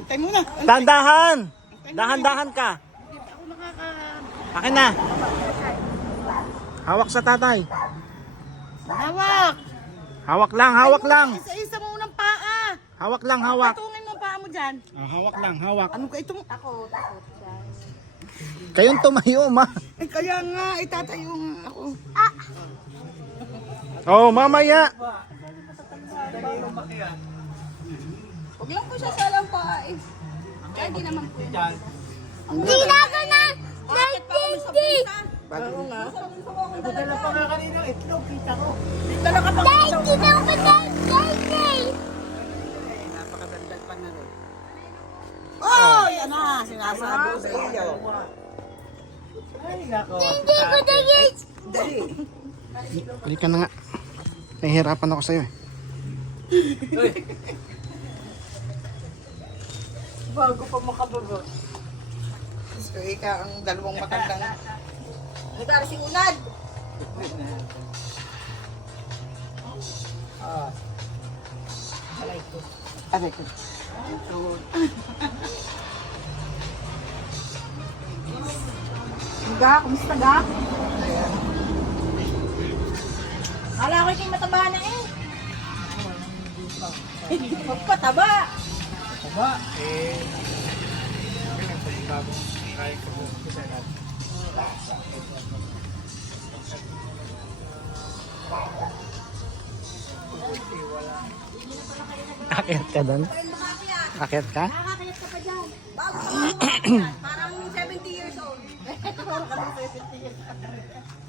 Antay muna. Dahan-dahan! Dahan-dahan ka. Ako nakaka... Akin na. Hawak sa tatay. Hawak! Hawak lang, hawak lang. Isa-isa mo unang paa. Hawak lang, hawak. Patungin mo ang paa mo dyan. Hawak lang, hawak. Ano ka itong... Takot siya. Kayong tumayo, ma. Eh kaya nga, itatayo nga ako. Oh, mamaya. Huwag lang po siya sa lang paa eh. Kaya di naman po. Hindi na ako na nagtindi. Bago nga. Nagdala pa nga kanina itlog, kita ko. Dala ka pa. Dahil hindi na ako nagtindi. Napakadaldal pa na rin. Oh, yan na. Sinasabi ko sa iyo. Ay, nako. Hindi ko nagtindi. Dali. Halika na nga. Nahihirapan ako sa'yo eh. Bago pa makabagot. So, ikaw ang dalawang matandang... Nagkara si Unad. Aray ko. Ga, kumusta ga? Kala ko yung mataba na eh. Magpataba. Aba, bagong kain ko po. Isa na. Akyat ka doon? Akyat ka? Nakakayat ka pa dyan. Bago ka Parang 70 years old. Parang 70 years old.